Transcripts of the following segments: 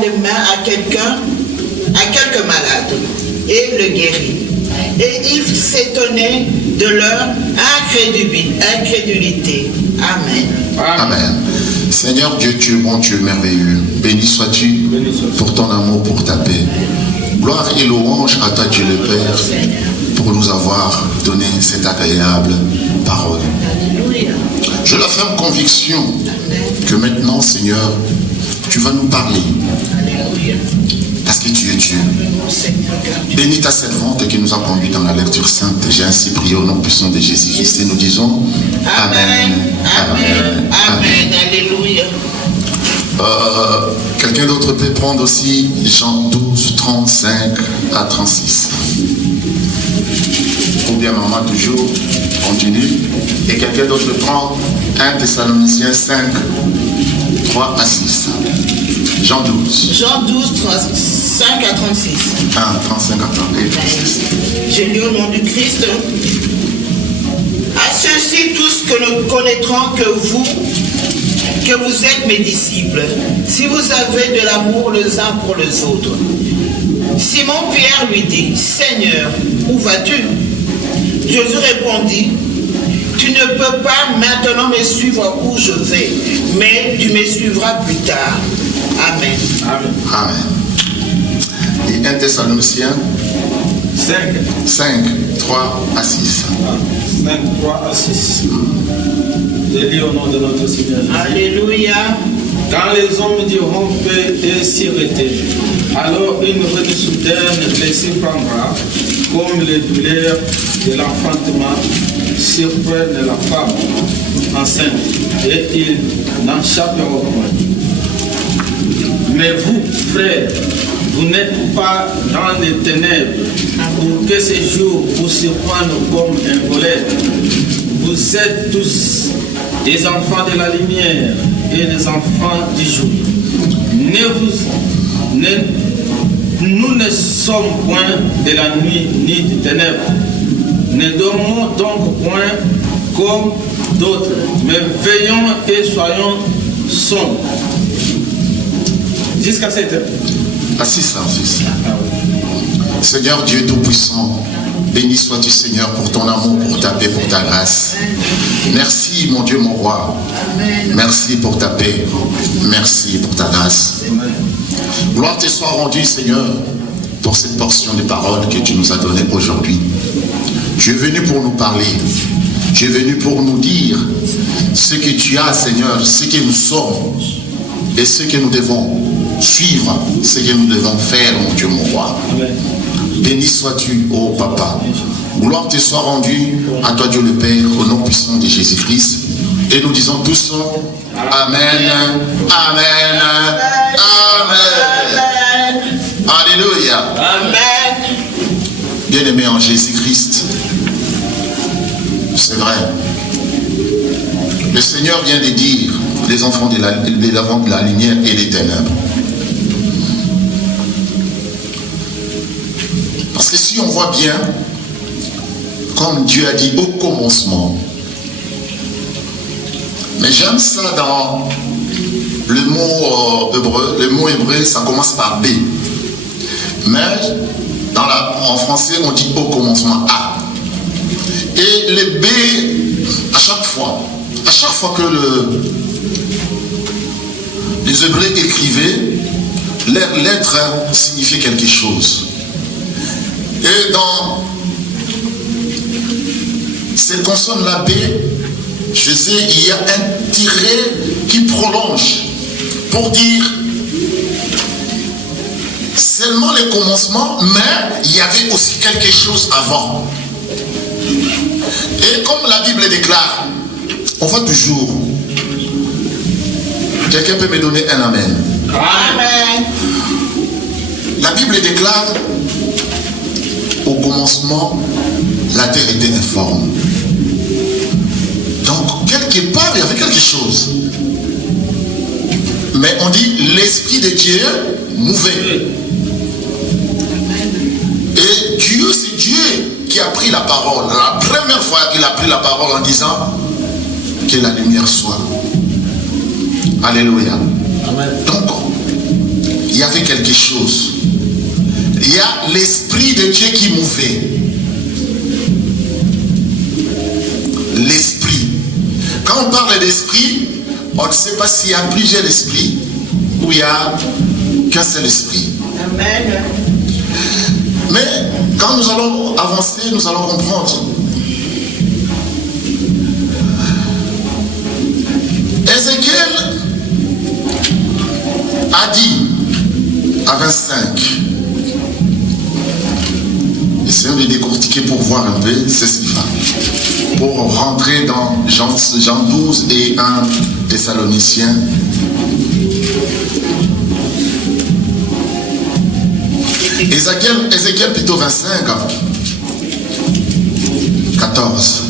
les mains à quelques malades et le guérit. Et il s'étonnait de leur incrédulité. Amen. Amen. Seigneur Dieu, tu es bon, tu es merveilleux. Béni sois-tu pour ton amour, pour ta paix. Gloire et louange à toi, Dieu le Père, pour nous avoir donné cette agréable parole. J'ai la ferme conviction que maintenant, Seigneur, tu vas nous parler. Parce que tu es Dieu. Bénis ta servante qui nous a conduits dans la lecture sainte. J'ai ainsi prié au nom puissant de Jésus-Christ et nous disons Amen. Amen. Amen. Alléluia. Quelqu'un d'autre peut prendre aussi Jean 12, 35 à 36. Ou bien maman toujours continue. Et quelqu'un d'autre prend 1 Thessaloniciens 5, 3 à 6. Jean 12. Jean 12, 5 à 36. 1, 35 à 36. J'ai lu au nom du Christ. À ceux-ci tous que nous connaîtrons que vous êtes mes disciples, si vous avez de l'amour les uns pour les autres. Simon-Pierre lui dit, Seigneur, où vas-tu? Jésus répondit, tu ne peux pas maintenant me suivre où je vais, mais tu me suivras plus tard. Amen. Amen. Amen. Et 1 Thessaloniciens 5, 3 à 6. 5, 3 à 6. Je lis au nom de notre Seigneur Jésus. Alléluia. Quand les hommes diront paix et sûreté, alors une venue soudaine les surprendra, comme les douleurs de l'enfantement surprennent la femme enceinte, et ils n'en échapperont point. Mais vous, frères, vous n'êtes pas dans les ténèbres, pour que ces jours vous surprennent comme un voleur. Vous êtes tous des enfants de la lumière et des enfants du jour. Nous ne sommes point de la nuit ni du ténèbre. Ne dormons donc point comme d'autres, mais veillons et soyons sombres. Jusqu'à 7 heures. À 6 ans, 6. Seigneur Dieu Tout-Puissant, béni sois-tu Seigneur pour ton amour, pour ta paix, pour ta grâce. Merci mon Dieu, mon roi. Merci pour ta paix. Merci pour ta grâce. Gloire te soit rendue Seigneur pour cette portion de parole que tu nous as donnée aujourd'hui. Tu es venu pour nous parler. Tu es venu pour nous dire ce que tu as Seigneur, ce que nous sommes et ce que nous devons suivre, ce que nous devons faire mon Dieu, mon roi. Béni sois-tu, ô Papa. Gloire te soit rendue à toi, Dieu le Père, au nom puissant de Jésus-Christ. Et nous disons tous Amen, Amen, Amen. Alléluia. Amen. Bien-aimés en Jésus-Christ, c'est vrai. Le Seigneur vient de dire les enfants de la lumière et des ténèbres. Parce que si on voit bien, comme Dieu a dit au commencement, mais j'aime ça dans le mot hébreu. Le mot hébreu, ça commence par B. Mais en français, on dit au commencement A. Et le B, à chaque fois que les Hébreux écrivaient, leurs lettres signifiaient quelque chose. Et dans cette consonne-là B, je sais, il y a un tiret qui prolonge pour dire seulement le commencement, mais il y avait aussi quelque chose avant. Et comme la Bible déclare, on va toujours. Quelqu'un peut me donner un amen? Amen. La Bible déclare, au commencement, la terre était informe. Donc, quelque part, il y avait quelque chose. Mais on dit, l'Esprit de Dieu mouvait. Et Dieu, c'est Dieu qui a pris la parole. La première fois qu'il a pris la parole en disant que la lumière soit. Alléluia. Amen. Donc, il y avait quelque chose. Il y a l'Esprit de Dieu qui mouvait. L'Esprit. Quand on parle d'Esprit, on ne sait pas s'il y a plusieurs esprits ou il n'y a qu'un seul esprit. Amen. Mais quand nous allons avancer, nous allons comprendre. Ézéchiel a dit à 25, essayons de décortiquer pour voir un peu, c'est ce qu'il va. Pour rentrer dans Jean 12 et 1 Thessaloniciens. Ézéchiel plutôt 25, 14.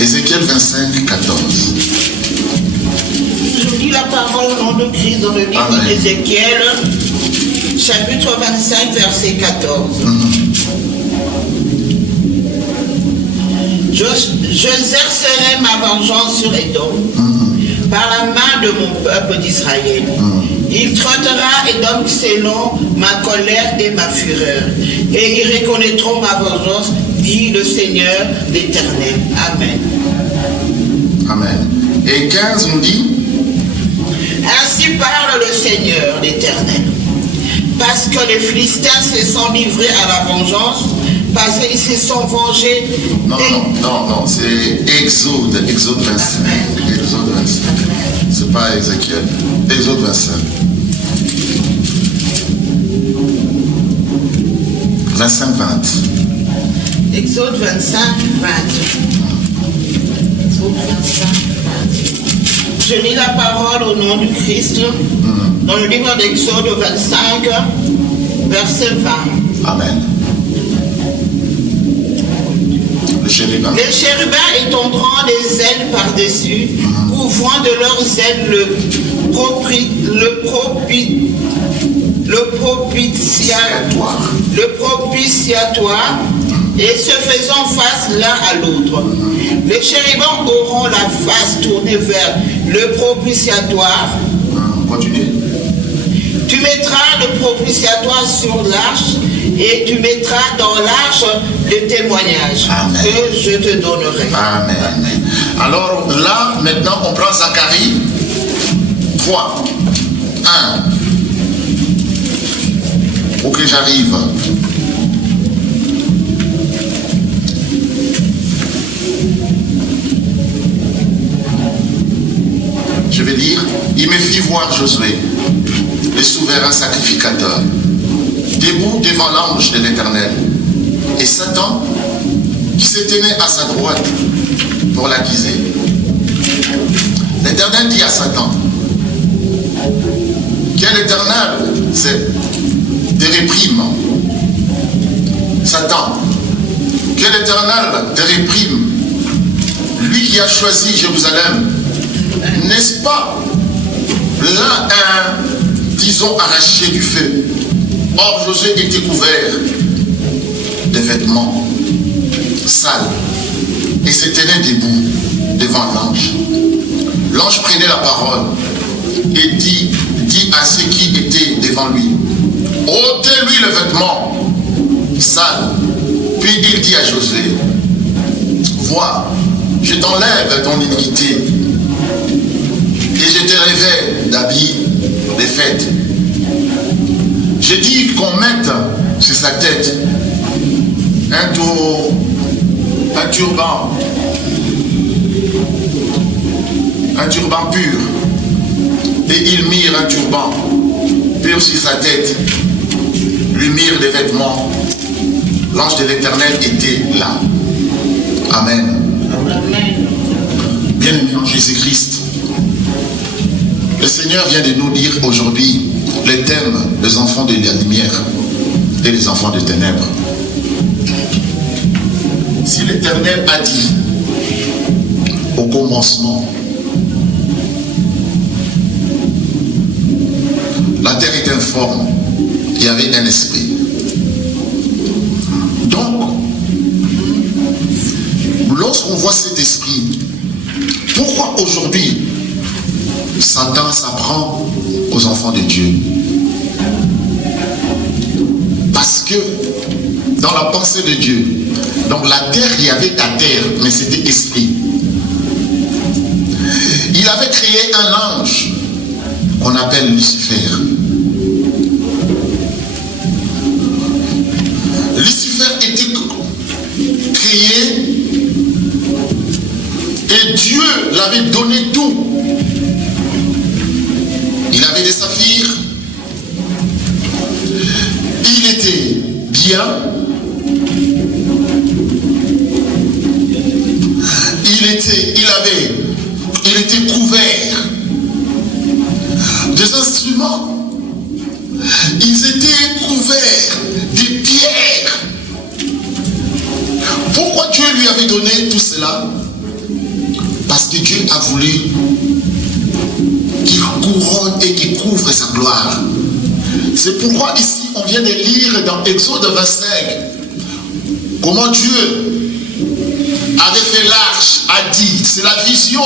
Ézéchiel 25, 14. Je lis la parole au nom de Christ dans le livre d'Ézéchiel, chapitre 25, verset 14. J'exercerai ma vengeance sur Édom par la main de mon peuple d'Israël. Il traitera Édom selon ma colère et ma fureur, et ils reconnaîtront ma vengeance, dit le Seigneur l'Éternel. Amen. Amen. Et 15 nous dit: ainsi parle le Seigneur l'Éternel. Parce que les Philistins se sont livrés à la vengeance, parce qu'ils se sont vengés. Non, c'est Exode 25. Exode 25. C'est pas Ézéchiel. Exode 25. 25, 20. Exode 25, 20. Exode 25, 20. Je lis la parole au nom du Christ dans le livre d'Exode 25, verset 20. Amen. Les chérubins étendront des ailes par-dessus, couvrant de leurs ailes le propitiatoire, et se faisant face l'un à l'autre. Les chérubins auront la face tournée vers le propitiatoire. Continuez. Tu mettras le propitiatoire sur l'arche, et tu mettras dans l'arche le témoignage que je te donnerai. Amen. Alors là, maintenant, on prend Zacharie 3, 1. Pour que j'arrive. Je vais lire. Il me fit voir Josué, le souverain sacrificateur, debout devant l'ange de l'Éternel, et Satan qui se tenait à sa droite pour l'accuser. L'Éternel dit à Satan: quel Éternel, c'est des réprimes. Satan, quel Éternel te réprime, lui qui a choisi Jérusalem. N'est-ce pas là disons, arraché du feu? Or, Josué était couvert de vêtements sales et se tenait debout devant l'ange. L'ange prenait la parole et dit à ceux qui étaient devant lui: ôtez-lui le vêtement sale. Puis il dit à Josué: vois, je t'enlève ton iniquité et je te revêts d'habits de fête. Je dis qu'on mette sur sa tête un turban pur, et ils mirent un turban pur sur sa tête, lui mirent des vêtements. L'ange de l'Éternel était là. Amen. Bien-aimés en Jésus-Christ, le Seigneur vient de nous dire aujourd'hui le thème des enfants de la lumière et les enfants des ténèbres. Si l'Éternel a dit au commencement, la terre était informe, il y avait un esprit. Donc, lorsqu'on voit cet esprit, Pourquoi aujourd'hui Satan s'apprend aux enfants de Dieu? Parce que dans la pensée de Dieu, donc la terre, il y avait la terre, mais c'était esprit. Il avait créé un ange qu'on appelle Lucifer. Lucifer était créé et Dieu l'avait donné tout. Il avait des saphirs. Il était bien. Il était couvert des instruments. Ils étaient couverts des pierres. Pourquoi Dieu lui avait donné tout cela? Parce que Dieu a voulu qu'il couronne et qu'il couvre sa gloire. C'est pourquoi ici on vient de lire dans Exode 25 comment Dieu avait fait l'arche, a dit, c'est la vision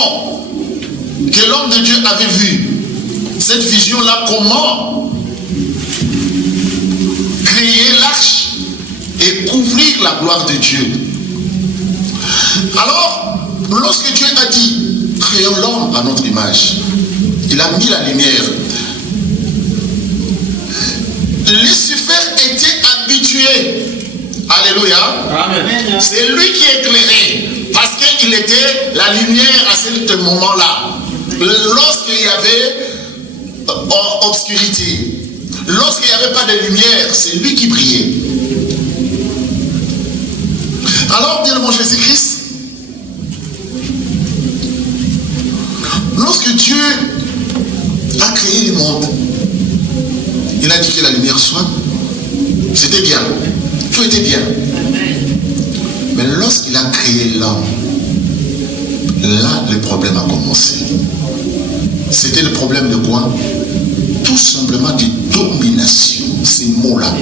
que l'homme de Dieu avait vue. Cette vision-là, comment créer l'arche et couvrir la gloire de Dieu. Alors, lorsque Dieu a dit, créons l'homme à notre image, il a mis la lumière. Lucifer était habitué. Alléluia. Amen. C'est lui qui éclairait. Parce qu'il était la lumière à ce moment-là. Lorsqu'il y avait obscurité, lorsqu'il n'y avait pas de lumière, c'est lui qui brillait. Alors, bien mon Jésus-Christ, lorsque Dieu a créé le monde, il a dit que la lumière soit. C'était bien. Tout était bien. Mais lorsqu'il a créé l'homme, là, le problème a commencé. C'était le problème de quoi? Tout simplement de domination. Ces mots-là.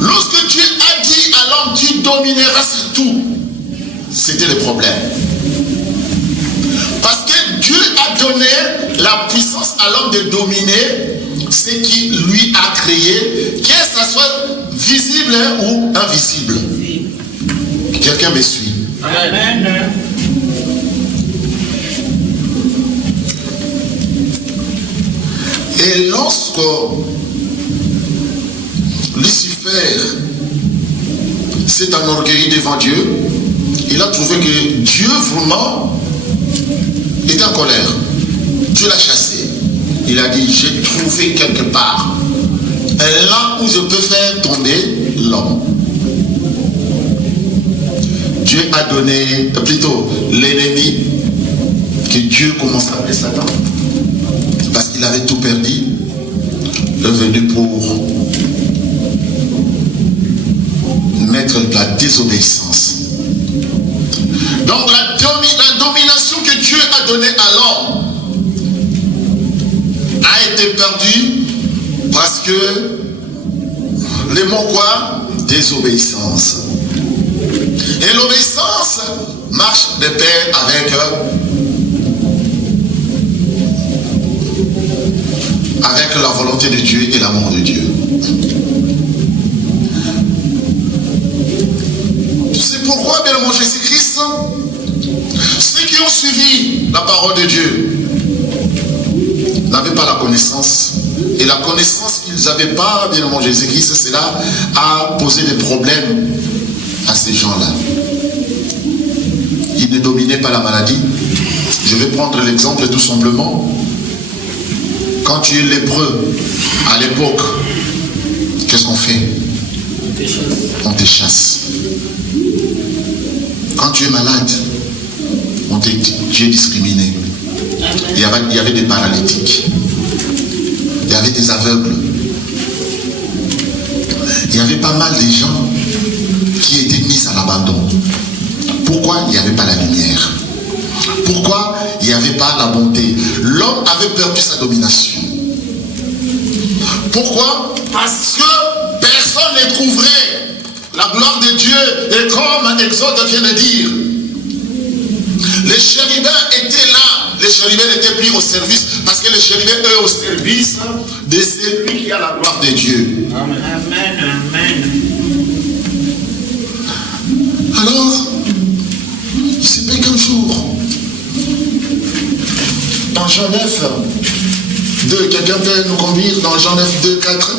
Lorsque Dieu a dit à l'homme, tu domineras sur tout, c'était le problème. Parce que Dieu a donné la puissance à l'homme de dominer ce qu'il lui a créé, que ce soit visible ou invisible. Quelqu'un me suit? Amen. Et lorsque Lucifer s'est enorgueilli devant Dieu, il a trouvé que Dieu vraiment était en colère. Dieu l'a chassé. Il a dit, j'ai trouvé quelque part là où je peux faire tomber l'homme. Dieu a donné, plutôt l'ennemi, que Dieu commence à appeler Satan, parce qu'il avait tout perdu, est venu pour mettre la désobéissance. Donc la domination que Dieu a donnée à l'homme a été perdue parce que le mot quoi? Désobéissance. Et l'obéissance marche de pair avec la volonté de Dieu et l'amour de Dieu. C'est pourquoi, bien mon Jésus-Christ, ceux qui ont suivi la parole de Dieu n'avaient pas la connaissance. Et la connaissance qu'ils n'avaient pas, bien mon Jésus-Christ, cela a posé des problèmes à ces gens-là. Ils ne dominaient pas la maladie. Je vais prendre l'exemple tout simplement. Quand tu es lépreux, à l'époque, qu'est-ce qu'on fait? On te chasse. Quand tu es malade, tu es discriminé. Il y avait des paralytiques. Il y avait des aveugles. Il y avait pas mal de gens qui étaient mis à l'abandon. Pourquoi il n'y avait pas la lumière? Pourquoi il n'y avait pas la bonté? L'homme avait perdu sa domination. Pourquoi? Parce que personne ne couvrait la gloire de Dieu. Et comme Exode vient de dire, chérubins étaient là. Les chérubins n'étaient plus au service. Parce que les chérubins, eux, au service de celui qui a la gloire de Dieu. Amen. Amen, amen. Alors, il s'est passé qu'un jour, dans Jean 9, 2, quelqu'un peut nous conduire dans Jean 9, 2, 4.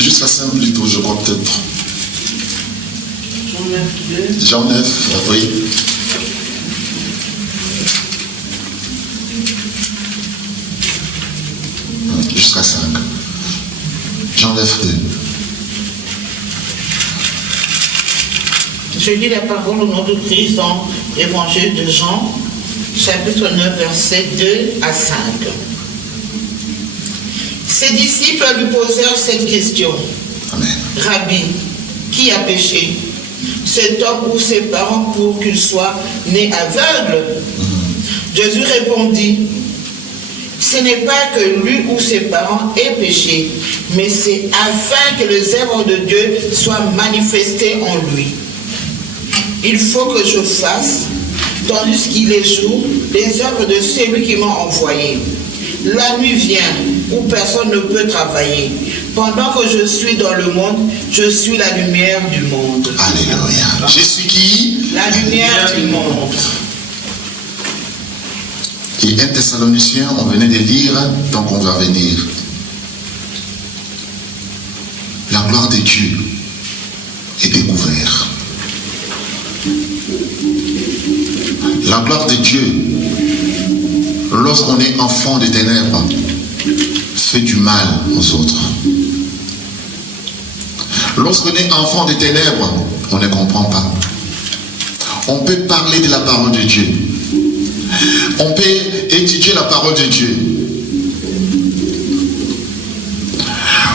Jusqu'à 5 plutôt, je crois peut-être. Jean 9, oui. Jusqu'à 5. Jean 9, 2. Je lis la parole au nom de Christ dans l'évangile de Jean, chapitre 9, versets 2 à 5. Ses disciples lui posèrent cette question. Amen. Rabbi, qui a péché, cet homme ou ses parents pour qu'il soit né aveugle? Jésus répondit, ce n'est pas que lui ou ses parents aient péché, mais c'est afin que les œuvres de Dieu soient manifestées en lui. Il faut que je fasse, tandis qu'il est jour, les œuvres de celui qui m'a envoyé. La nuit vient où personne ne peut travailler. Pendant que je suis dans le monde, je suis la lumière du monde. Alléluia. Je suis qui? La lumière du monde. Et 1 Thessaloniciens, on venait de lire, donc on va venir. La gloire de Dieu est découverte. La gloire de Dieu, lorsqu'on est enfant des ténèbres, fait du mal aux autres. Lorsqu'on est enfant des ténèbres, on ne comprend pas. On peut parler de la parole de Dieu. On peut étudier la parole de Dieu.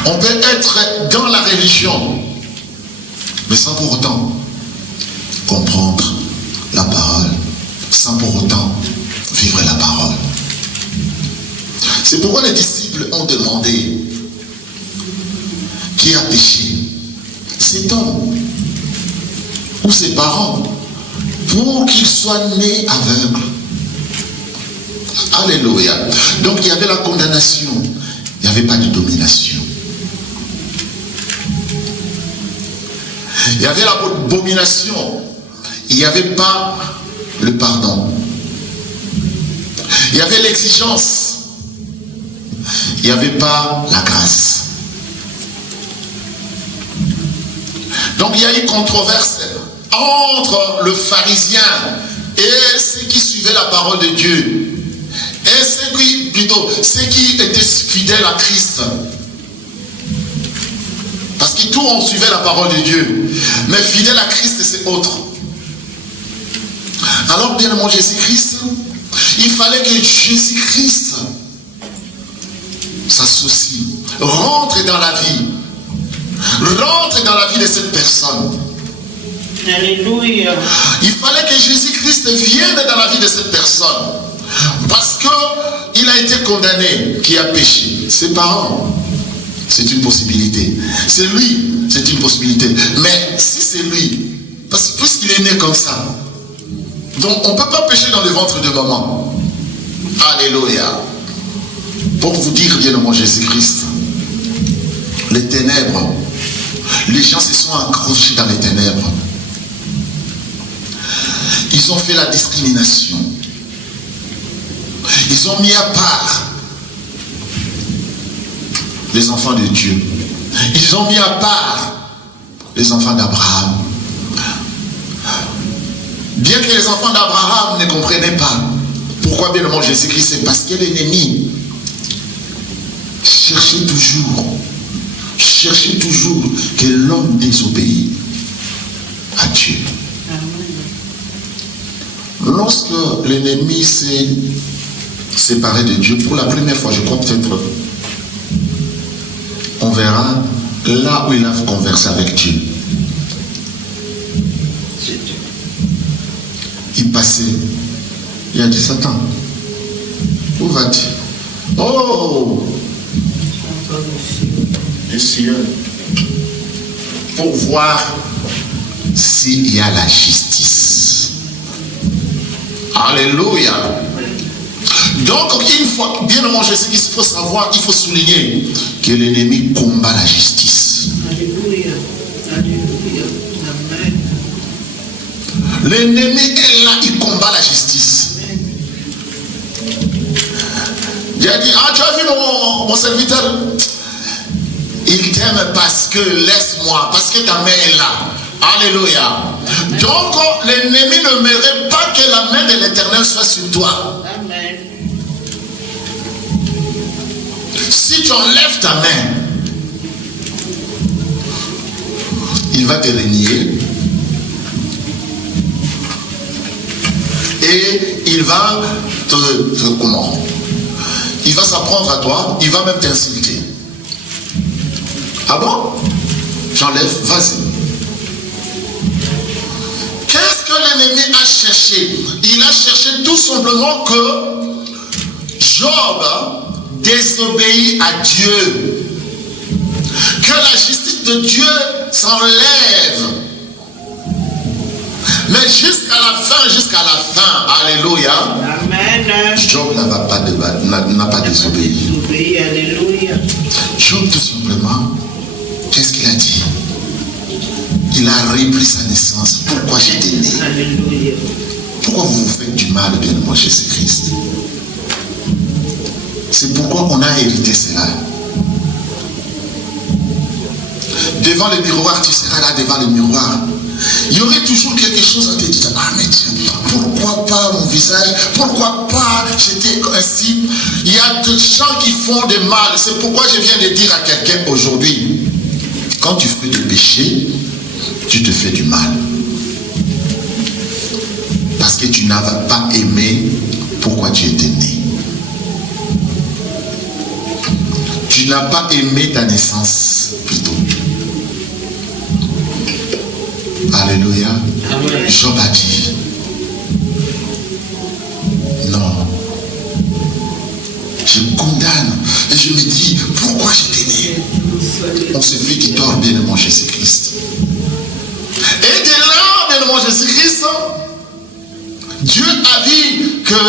On peut être dans la religion, mais sans pour autant comprendre la parole, sans pour autant vivre la parole. C'est pourquoi les disciples ont demandé qui a péché, cet homme ou ses parents, pour qu'il soit né aveugle. Alléluia. Donc il y avait la condamnation, il n'y avait pas de domination. Il y avait l'abomination, il n'y avait pas le pardon. Il y avait l'exigence, il n'y avait pas la grâce. Donc il y a eu controverse entre le pharisien et ceux qui suivaient la parole de Dieu. Et ceux qui étaient fidèles à Christ. Parce que tous on suivait la parole de Dieu. Mais fidèle à Christ, c'est autre. Alors, bien aimé Jésus-Christ, il fallait que Jésus-Christ s'associe, rentre dans la vie. Rentre dans la vie de cette personne. Alléluia. Il fallait que Jésus-Christ vienne dans la vie de cette personne. Parce qu'il a été condamné, qui a péché. Ses parents, c'est une possibilité. C'est lui, c'est une possibilité. Mais si c'est lui, parce que puisqu'il est né comme ça, donc on ne peut pas pécher dans le ventre de maman. Alléluia. Pour vous dire, bien aimé Jésus-Christ, les ténèbres, les gens se sont accrochés dans les ténèbres. Ils ont fait la discrimination. Ils ont mis à part les enfants de Dieu. Ils ont mis à part les enfants d'Abraham. Bien que les enfants d'Abraham ne comprenaient pas pourquoi bien le mot Jésus-Christ, c'est parce que l'ennemi cherchait toujours que l'homme désobéit à Dieu. Lorsque l'ennemi s'est séparé de Dieu, pour la première fois, je crois peut-être, on verra là où il a conversé avec Dieu. Il passait, il a dit, Satan, où vas-tu? Oh, les cieux, pour voir s'il y a la justice. Alléluia. Donc, une fois, bien aimé Jésus, il faut savoir, il faut souligner que l'ennemi combat la justice. Alléluia. Alléluia. Amen. L'ennemi est là, il combat la justice. Dieu a dit, ah, tu as vu mon serviteur? Il t'aime parce que, laisse-moi, parce que ta main est là. Alléluia. Donc, l'ennemi ne mérite pas que la main de l'Éternel soit sur toi. Amen. Si tu enlèves ta main, il va te renier et il va comment? Il va s'apprendre à toi, il va même t'insulter. Ah bon? J'enlève, vas-y. Qu'est-ce que l'ennemi a cherché? Il a cherché tout simplement que Job désobéit à Dieu. Que la justice de Dieu s'enlève. Mais jusqu'à la fin, alléluia, Amen. Job n'a pas désobéi. Alléluia. Job tout simplement, qu'est-ce qu'il a dit? Il a repris sa naissance. Pourquoi j'étais né? Alléluia. Pourquoi vous vous faites du mal, bien-aimé Jésus-Christ? C'est pourquoi on a hérité cela. Devant le miroir, tu seras là devant le miroir. Il y aurait toujours quelque chose à te dire. Ah mais Dieu, pourquoi pas mon visage? Pourquoi pas j'étais ainsi? Il y a des gens qui font du mal. C'est pourquoi je viens de dire à quelqu'un aujourd'hui, quand tu fais du péché, tu te fais du mal. Parce que tu n'avais pas aimé pourquoi tu étais né. Tu n'as pas aimé ta naissance, plutôt. Alléluia. Amen. Job a dit, non. Je condamne et je me dis, pourquoi j'étais né? On se fait qui tord, bien-aimé Jésus-Christ. Et de là, bien-aimé Jésus-Christ, Dieu a dit que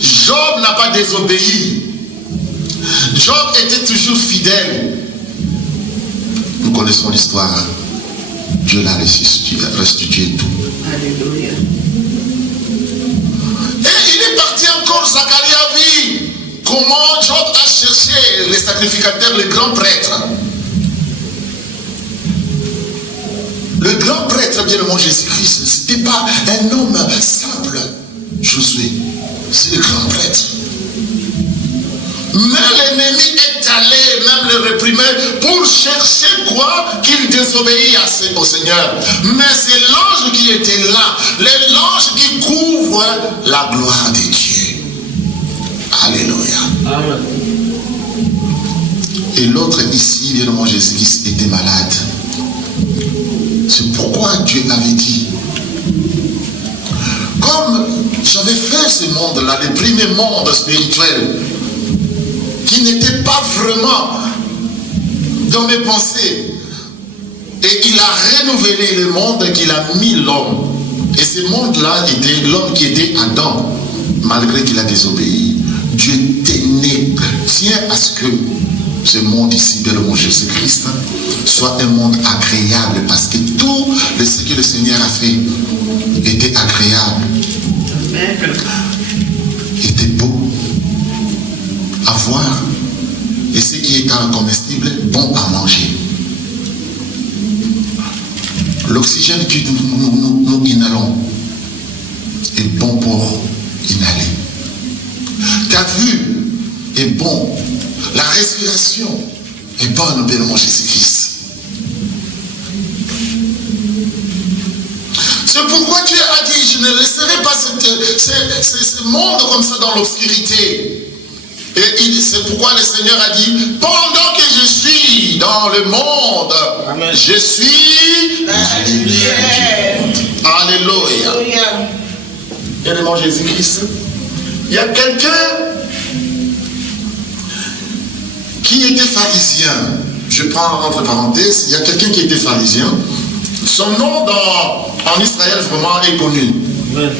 Job n'a pas désobéi. Job était toujours fidèle. Nous connaissons l'histoire. Dieu l'a restitué tout. Alléluia. Et il est parti encore, Zacharie a vu comment Job a cherché les sacrificateurs, les grands prêtres. Le grand prêtre, bien-aimé Jésus-Christ, ce n'était pas un homme simple, Josué. C'est le grand prêtre. Mais l'ennemi est allé même le réprimer pour chercher quoi? Qu'il désobéit au Seigneur. Mais c'est l'ange qui était là, l'ange qui couvre la gloire de Dieu. Alléluia. Amen. Et l'autre ici, bien-aimé Jésus-Christ, était malade. C'est pourquoi Dieu avait dit, comme j'avais fait ce monde-là, le premier monde spirituel, qui n'était pas vraiment dans mes pensées, et il a renouvelé le monde qu'il a mis l'homme. Et ce monde-là était l'homme qui était Adam, malgré qu'il a désobéi. Dieu tient à ce que ce monde ici, bien le monde Jésus-Christ, soit un monde agréable, parce que tout ce que le Seigneur a fait était agréable, était beau à voir, et ce qui est incomestible, bon à manger. L'oxygène que nous inhalons est bon pour inhaler. Ta vue est bon. La respiration est bonne, bien mon Jésus-Christ. C'est pourquoi Dieu a dit, je ne laisserai pas ce monde comme ça dans l'obscurité. Et c'est pourquoi le Seigneur a dit, pendant que je suis dans le monde, amen, je suis la lumière du monde. Alléluia. Bien mon Jésus-Christ. Il y a quelqu'un qui était pharisien. Je prends entre parenthèses, il y a quelqu'un qui était pharisien. Son nom en Israël vraiment est connu. Amen.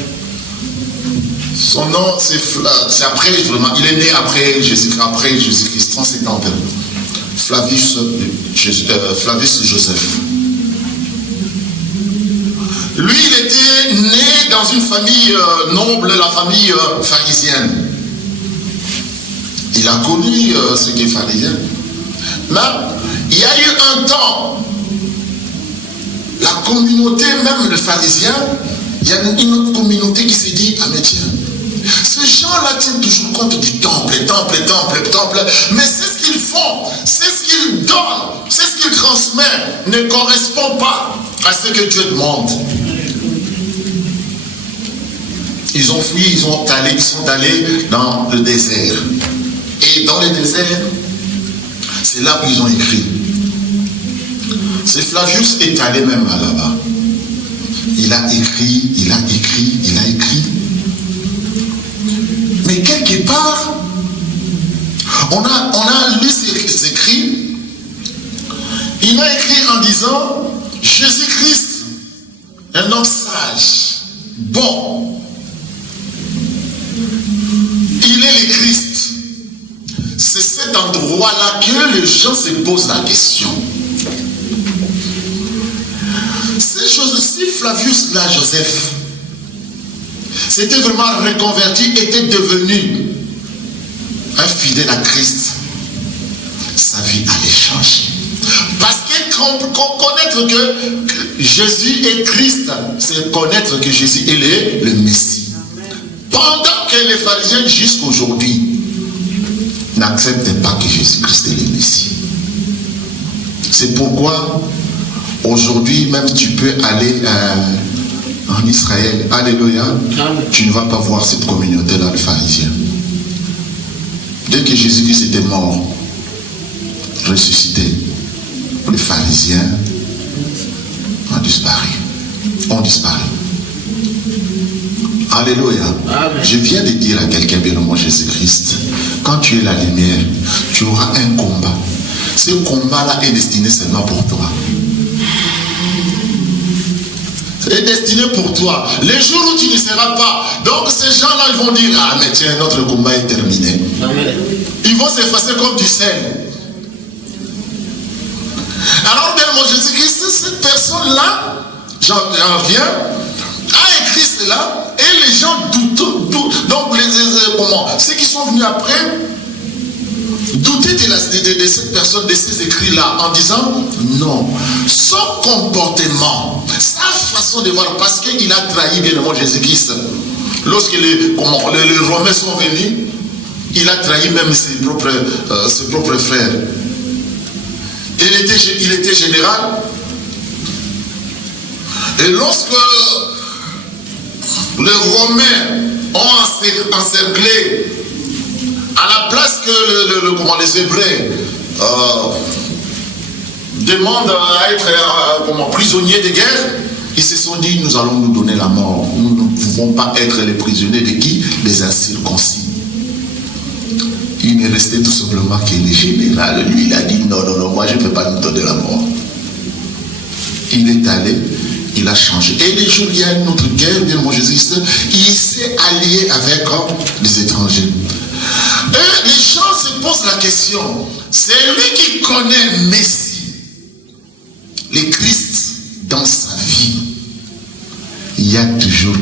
Son nom, c'est après, vraiment, il est né après Jésus-Christ, 37 ans. Flavius Joseph. Lui, il était né dans une famille noble, la famille pharisienne. Il a connu ce qui est pharisien. Mais il y a eu un temps, la communauté, même le pharisien, il y a une autre communauté qui s'est dit, ah mais tiens, ces gens-là tiennent toujours compte du temple, mais c'est ce qu'ils font, c'est ce qu'ils donnent, c'est ce qu'ils transmettent, ne correspond pas à ce que Dieu demande. Ils ont fui, ils sont allés dans le désert. Et dans le désert, c'est là où ils ont écrit. C'est Flavius est allé même là-bas. Il a écrit. Mais quelque part, on a lu ses écrits. Il a écrit en disant, Jésus-Christ, un homme sage, bon. Il est le Christ. C'est cet endroit-là que les gens se posent la question. Ces choses-ci, Flavius là, Joseph, s'était vraiment reconverti, était devenu un fidèle à Christ. Sa vie allait changer. Parce que connaître que Jésus est Christ, c'est connaître que Jésus est le Messie. Pendant que les pharisiens jusqu'aujourd'hui n'acceptent pas que Jésus-Christ est le Messie. C'est pourquoi aujourd'hui même tu peux aller en Israël, alléluia, tu ne vas pas voir cette communauté-là de pharisiens. Dès que Jésus-Christ était mort, ressuscité, les pharisiens ont disparu. Alléluia. Amen. Je viens de dire à quelqu'un, bien aimé Jésus-Christ, quand tu es la lumière, tu auras un combat. Ce combat-là est destiné seulement pour toi. C'est destiné pour toi. Les jours où tu ne seras pas, donc ces gens-là, ils vont dire, ah mais tiens, notre combat est terminé. Amen. Ils vont s'effacer comme du sel. Alors, bien mon Jésus-Christ, cette personne-là, j'en viens, a écrit cela, et les gens doutent. Donc, ceux qui sont venus après, doutaient de cette personne, de ces écrits-là, en disant, non, son comportement, sa façon de voir, parce qu'il a trahi bien le mot Jésus-Christ. Lorsque les Romains sont venus, il a trahi même ses propres frères. Il était général. Et lorsque les Romains ont encerclé, à la place que les Hébreux demandent à être prisonniers de guerre, ils se sont dit, nous allons nous donner la mort. Nous ne pouvons pas être les prisonniers de qui? Les incirconcis. Il ne restait tout simplement que le général. Lui, il a dit, non, moi je ne peux pas nous donner la mort. Il est allé, il a changé. Et les jours, il y a une autre guerre, bien mon Jésus, il s'est allié avec les étrangers. Et les gens se posent la question, c'est lui qui connaît Messie, le Christ dans sa vie. Il y a toujours